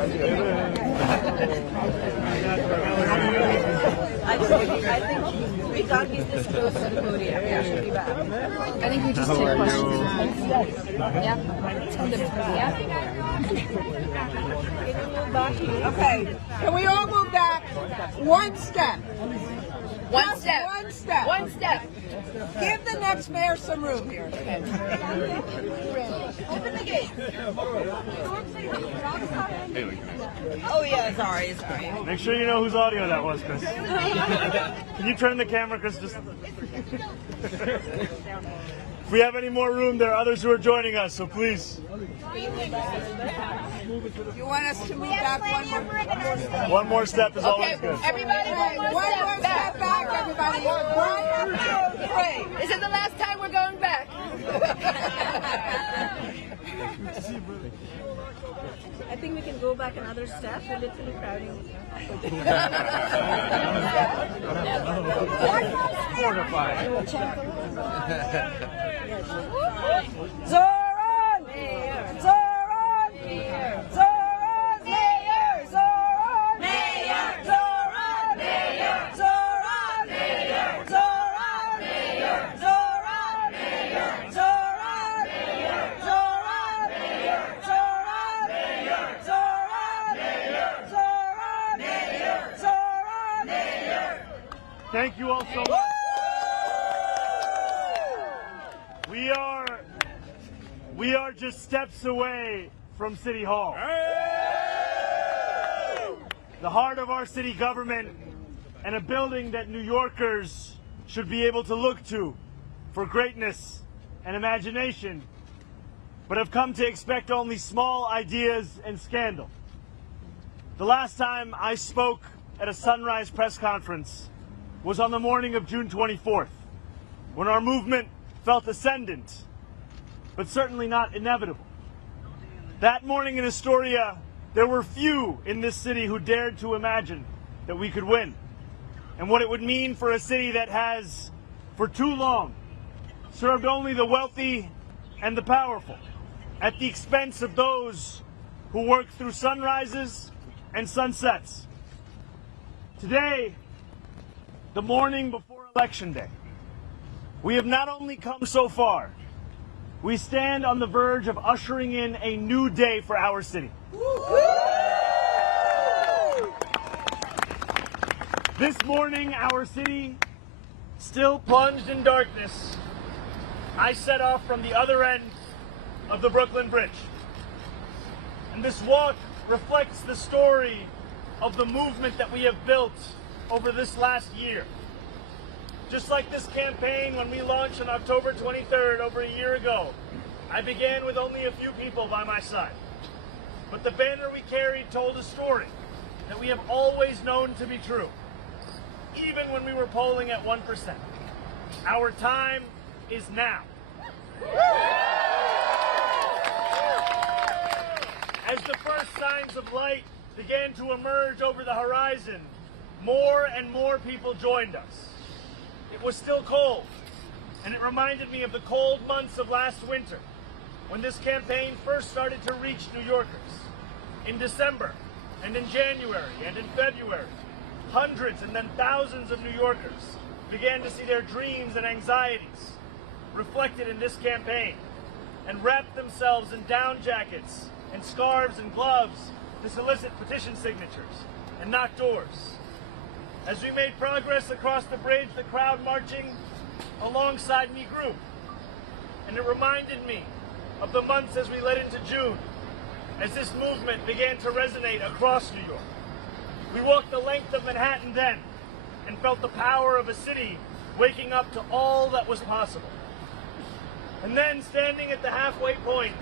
I think we got these this close to the podium. Yeah, should be back. I think we just take questions. Yeah. Okay. Can we all move back one step? One step. One step. One step. Give the next mayor some room here. Open the gate. Oh yeah, sorry. Make sure you know whose audio that was, Chris. Can you turn the camera, Chris? Just... If we have any more room, there are others who are joining us, so please. You want us to move back One more step is always good. Everybody, one more step back, everybody. 1, 2, 3. This is the last time we're going back. I think we can go back another step. We're literally crowding. Zohran! Zohran! Zohran! Mayor! Zohran! Mayor! Zohran! Mayor! Zohran! Mayor! Zohran! Mayor! Zohran! Mayor! Zohran! Mayor! Zohran! Mayor! Zohran! Mayor! Zohran! Mayor! Zohran! Mayor! Zohran! Mayor! Thank you all so much. We are just steps away from City Hall. The heart of our city government and a building that New Yorkers should be able to look to for greatness and imagination, but have come to expect only small ideas and scandal. The last time I spoke at a Sunrise press conference was on the morning of June 24th, when our movement felt ascendant, but certainly not inevitable. That morning in Astoria, there were few in this city who dared to imagine that we could win, and what it would mean for a city that has, for too long, served only the wealthy and the powerful, at the expense of those who work through sunrises and sunsets. Today, the morning before Election Day, we have not only come so far, we stand on the verge of ushering in a new day for our city. This morning, our city, still plunged in darkness, I set off from the other end of the Brooklyn Bridge. And this walk reflects the story of the movement that we have built over this last year. Just like this campaign, when we launched on October 23rd, over a year ago, I began with only a few people by my side. But the banner we carried told a story that we have always known to be true, even when we were polling at 1%. Our time is now. As the first signs of light began to emerge over the horizon, more and more people joined us. It was still cold, and it reminded me of the cold months of last winter, when this campaign first started to reach New Yorkers. In December, and in January, and in February, hundreds and then thousands of New Yorkers began to see their dreams and anxieties reflected in this campaign, and wrapped themselves in down jackets and scarves and gloves to solicit petition signatures and knock doors. As we made progress across the bridge, the crowd marching alongside me grew, and it reminded me of the months as we led into June, as this movement began to resonate across New York. We walked the length of Manhattan then, and felt the power of a city waking up to all that was possible. And then, standing at the halfway point,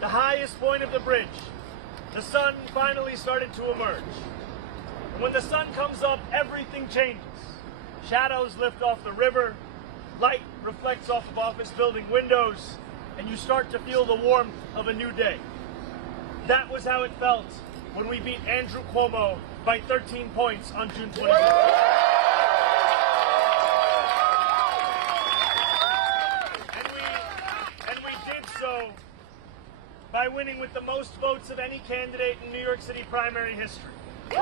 the highest point of the bridge, the sun finally started to emerge. And when the sun comes up, everything changes. Shadows lift off the river, light reflects off of office building windows, and you start to feel the warmth of a new day. That was how it felt when we beat Andrew Cuomo by 13 points on June 24th. And we did so by by winning with the most votes of any candidate in New York City primary history. And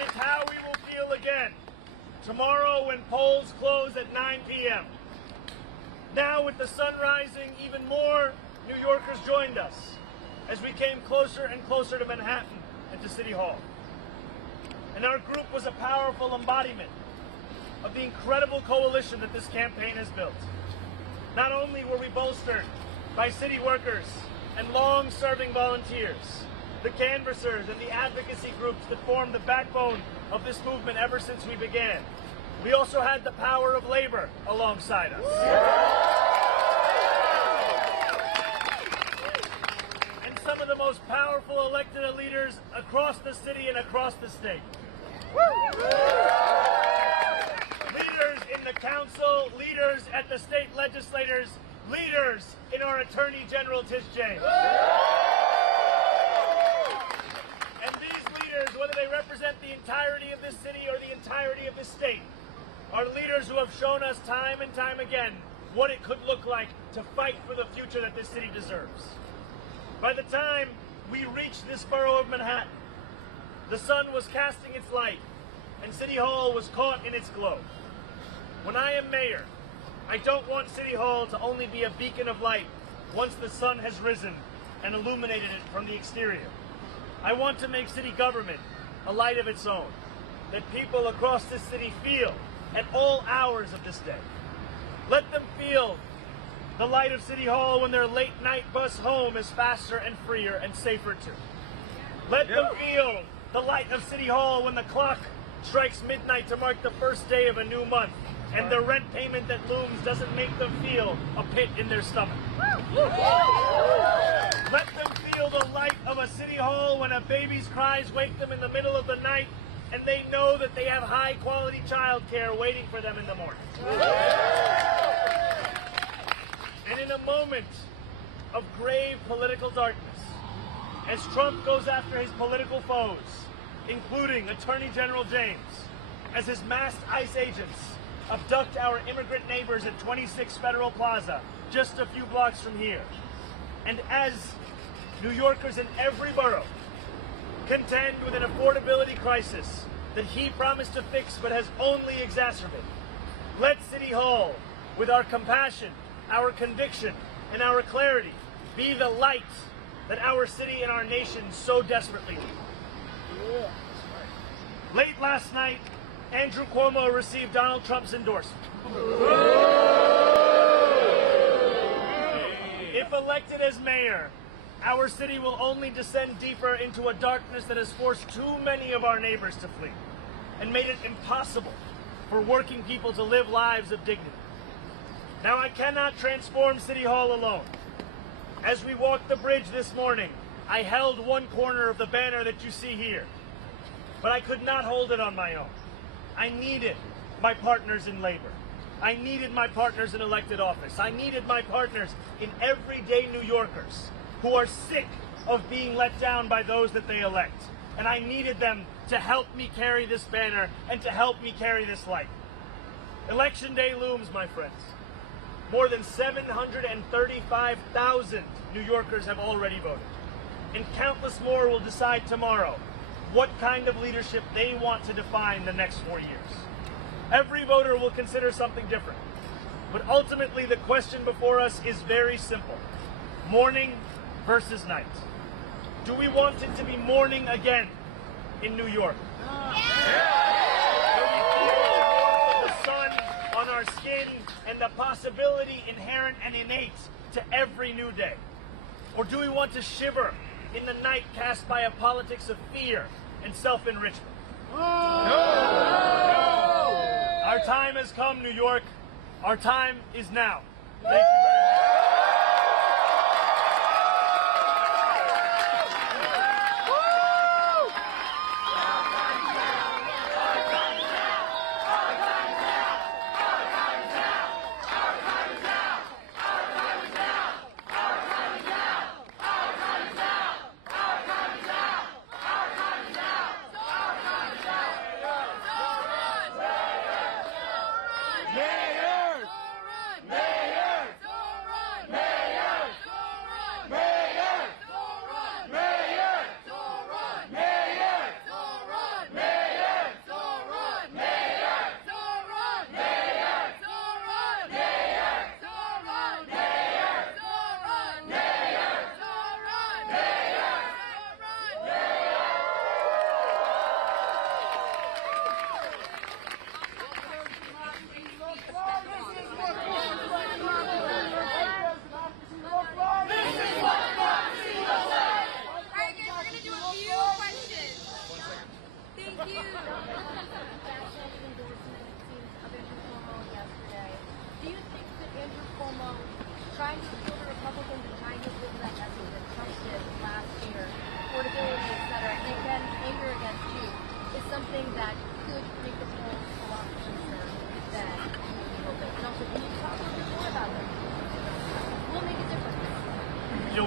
it's how we will feel again tomorrow when polls close at 9 p.m. Now, with the sun rising, even more New Yorkers joined us as we came closer and closer to Manhattan and to City Hall. And our group was a powerful embodiment of the incredible coalition that this campaign has built. Not only were we bolstered by city workers and long-serving volunteers, the canvassers and the advocacy groups that formed the backbone of this movement ever since we began, we also had the power of labor alongside us. And some of the most powerful elected leaders across the city and across the state. Leaders in the council, leaders at the state legislators, leaders in our Attorney General Tish James. And these leaders, whether they represent the entirety of this city or the entirety of this state, are leaders who have shown us time and time again what it could look like to fight for the future that this city deserves. By the time we reached this borough of Manhattan, the sun was casting its light and City Hall was caught in its glow. When I am mayor, I don't want City Hall to only be a beacon of light once the sun has risen and illuminated it from the exterior. I want to make city government a light of its own, that people across this city feel at all hours of this day. Let them feel the light of City Hall when their late night bus home is faster and freer and safer too. Let them feel the light of City Hall when the clock strikes midnight to mark the first day of a new month and the rent payment that looms doesn't make them feel a pit in their stomach. Let them feel the light of a City Hall when a baby's cries wake them in the middle of the night and they know that they have high-quality childcare waiting for them in the morning. And in a moment of grave political darkness, as Trump goes after his political foes, including Attorney General James, as his masked ICE agents abduct our immigrant neighbors at 26 Federal Plaza, just a few blocks from here, and as New Yorkers in every borough contend with an affordability crisis that he promised to fix but has only exacerbated, let City Hall, with our compassion, our conviction, and our clarity, be the light that our city and our nation so desperately need. Late last night, Andrew Cuomo received Donald Trump's endorsement. If elected as mayor, our city will only descend deeper into a darkness that has forced too many of our neighbors to flee and made it impossible for working people to live lives of dignity. Now, I cannot transform City Hall alone. As we walked the bridge this morning, I held one corner of the banner that you see here, but I could not hold it on my own. I needed my partners in labor. I needed my partners in elected office. I needed my partners in everyday New Yorkers who are sick of being let down by those that they elect. And I needed them to help me carry this banner and to help me carry this light. Election day looms, my friends. More than 735,000 New Yorkers have already voted. And countless more will decide tomorrow what kind of leadership they want to define the next 4 years. Every voter will consider something different. But ultimately, the question before us is very simple. Morning versus night. Do we want it to be morning again in New York? Do we feel the warmth of the sun on our skin and the possibility inherent and innate to every new day? Or do we want to shiver in the night cast by a politics of fear and self-enrichment? Our time has come, New York. Our time is now. Thank you very much.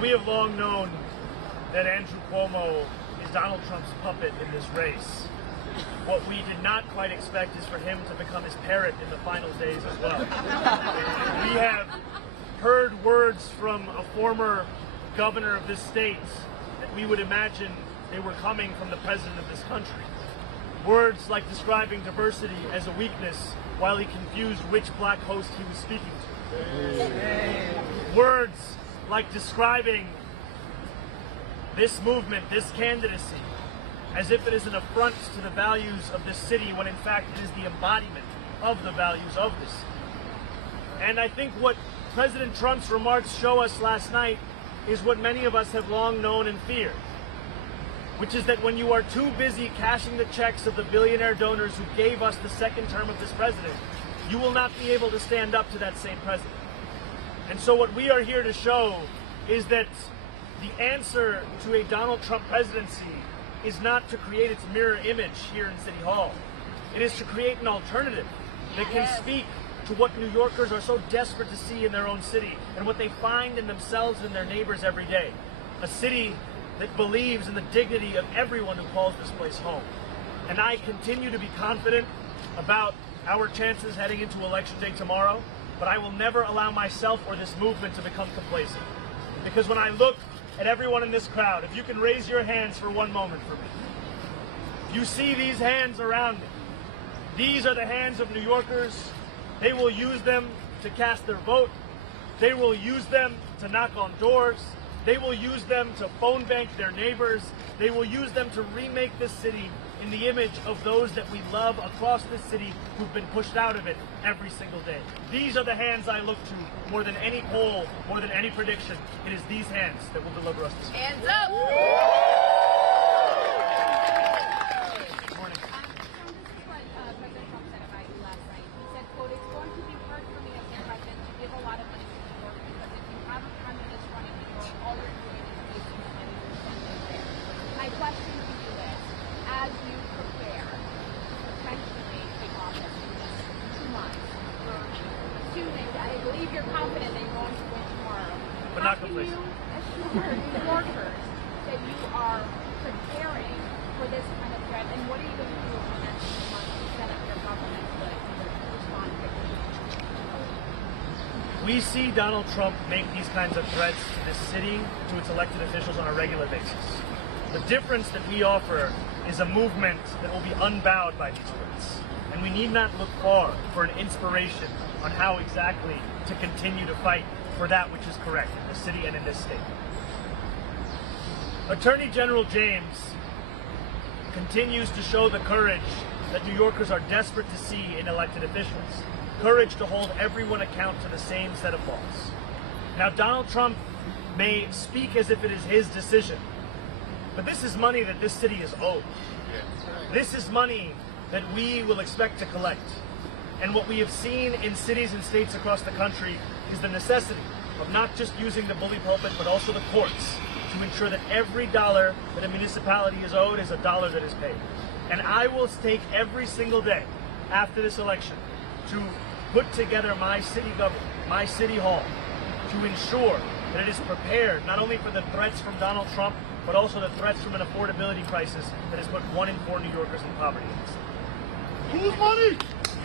we have long known that Andrew Cuomo is Donald Trump's puppet in this race. What we did not quite expect is for him to become his parrot in the final days as well. We have heard words from a former governor of this state that we would imagine they were coming from the president of this country. Words like describing diversity as a weakness while he confused which black host he was speaking to. Words like describing this movement, this candidacy, as if it is an affront to the values of this city, when in fact it is the embodiment of the values of this city. And I think what President Trump's remarks show us last night is what many of us have long known and feared, which is that when you are too busy cashing the checks of the billionaire donors who gave us the second term of this president, you will not be able to stand up to that same president. And so what we are here to show is that the answer to a Donald Trump presidency is not to create its mirror image here in City Hall. It is to create an alternative that can speak to what New Yorkers are so desperate to see in their own city and what they find in themselves and their neighbors every day. A city that believes in the dignity of everyone who calls this place home. And I continue to be confident about our chances heading into Election Day tomorrow, but I will never allow myself or this movement to become complacent. Because when I look at everyone in this crowd, if you can raise your hands for one moment for me. You see these hands around me. These are the hands of New Yorkers. They will use them to cast their vote. They will use them to knock on doors. They will use them to phone bank their neighbors. They will use them to remake this city in the image of those that we love across this city who've been pushed out of it every single day. These are the hands I look to more than any poll, more than any prediction. It is these hands that will deliver us this week. Hands up! Good morning. This is what President Trump said about you last night. He said, quote, "It's going to be hard for me as the president to give a lot of money to New York because if you have a communist running New York, all you're doing is wasting the money to send them there." My question to you is, as you prepare to potentially take office in just 2 months, assuming that I believe you're confident that you're going to win tomorrow, But how not can you complacent. assure New Yorkers that you are preparing for this kind of threat, and what are you going to do over the next 2 months to set up your government to respond quickly? We see Donald Trump make these kinds of threats to this city, to its elected officials on a regular basis. The difference that we offer is a movement that will be unbowed by these threats. And we need not look far for an inspiration on how exactly to continue to fight for that which is correct in this city and in this state. Attorney General James continues to show the courage that New Yorkers are desperate to see in elected officials. Courage to hold everyone account to the same set of laws. Now, Donald Trump may speak as if it is his decision, but this is money that this city is owed. This is money that we will expect to collect. And what we have seen in cities and states across the country is the necessity of not just using the bully pulpit, but also the courts to ensure that every dollar that a municipality is owed is a dollar that is paid. And I will stake every single day after this election to put together my city government, my city hall, to ensure that it is prepared not only for the threats from Donald Trump, but also the threats from an affordability crisis that has put 1 in 4 New Yorkers in poverty. Whose money?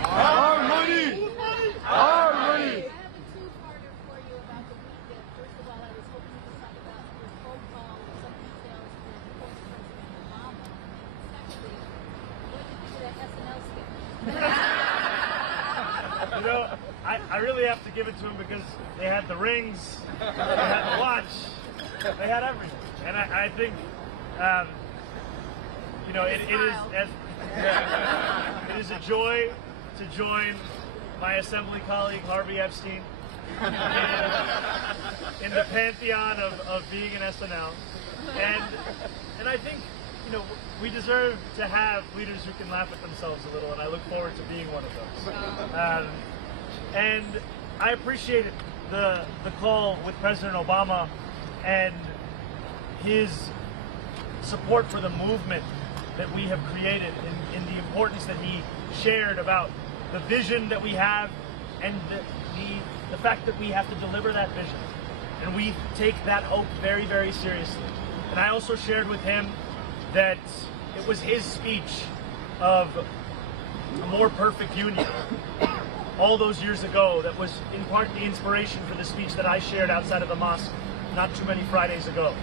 Our money! Whose money? Our money! I have a two-parter for you about the weekend. First of all, I was hoping you could talk about your phone call with some details with former President Obama. And secondly, what did you think of that SNL skit? You know, I really have to give it to them because they had the rings, they had the watch, they had everything. And I think, you know, it is a joy to join my assembly colleague Harvey Epstein in the pantheon of being an SNL. And I think, you know, we deserve to have leaders who can laugh at themselves a little, and I look forward to being one of those. And I appreciated the call with President Obama and his support for the movement that we have created, in the importance that he shared about the vision that we have and the fact that we have to deliver that vision. And we take that hope very, very seriously. And I also shared with him that it was his speech of a more perfect union all those years ago that was in part the inspiration for the speech that I shared outside of the mosque not too many Fridays ago.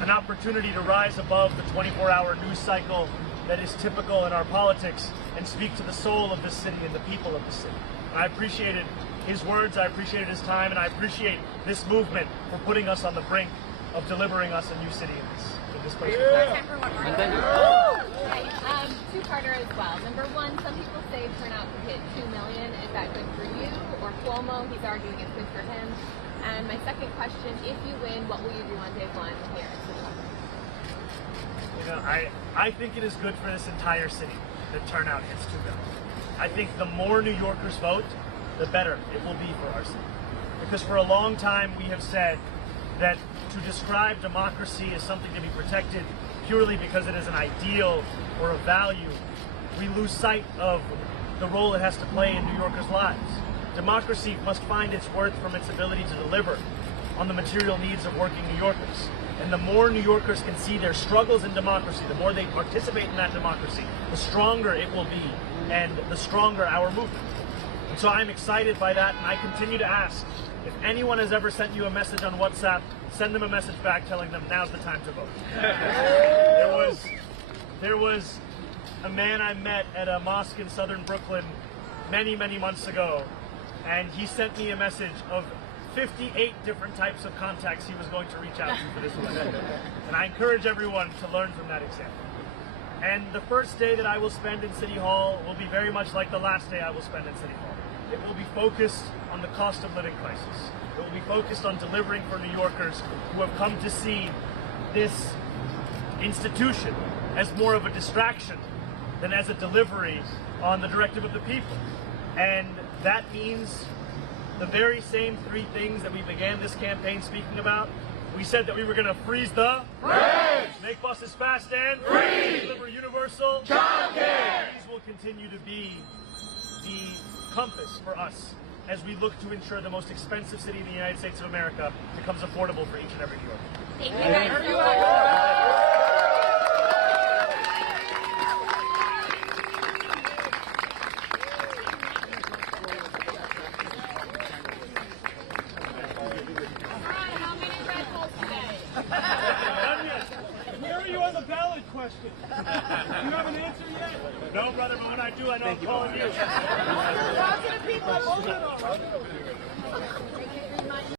An opportunity to rise above the 24-hour news cycle that is typical in our politics and speak to the soul of this city and the people of the city. And I appreciated his words, I appreciated his time, and I appreciate this movement for putting us on the brink of delivering us a new city in this place. Time for one more. Right, two-parter as well. Number one, some people say turnout could hit 2 million. Is that good for you or Cuomo? He's arguing it's good for him. And my second question, if you win, what will you do on day one here at City Hall? You know, I think it is good for this entire city that turnout hits 2 million. I think the more New Yorkers vote, the better it will be for our city. Because for a long time we have said that to describe democracy as something to be protected purely because it is an ideal or a value, we lose sight of the role it has to play in New Yorkers' lives. Democracy must find its worth from its ability to deliver on the material needs of working New Yorkers. And the more New Yorkers can see their struggles in democracy, the more they participate in that democracy, the stronger it will be and the stronger our movement. And so I'm excited by that, and I continue to ask, if anyone has ever sent you a message on WhatsApp, send them a message back telling them now's the time to vote. There was a man I met at a mosque in southern Brooklyn many, many months ago, and he sent me a message of 58 different types of contacts he was going to reach out to for this event. And I encourage everyone to learn from that example. And the first day that I will spend in City Hall will be very much like the last day I will spend in City Hall. It will be focused on the cost of living crisis. It will be focused on delivering for New Yorkers who have come to see this institution as more of a distraction than as a delivery on the directive of the people. And that means the very same three things that we began this campaign speaking about. We said that we were going to freeze the bridge, make buses fast and free, deliver universal childcare. These will continue to be the compass for us as we look to ensure the most expensive city in the United States of America becomes affordable for each and every New Yorker. Thank you very much. Where are you on the ballot question? Do you have an answer yet? No, brother, but when I do, I know I'm calling you. Positive people voted on.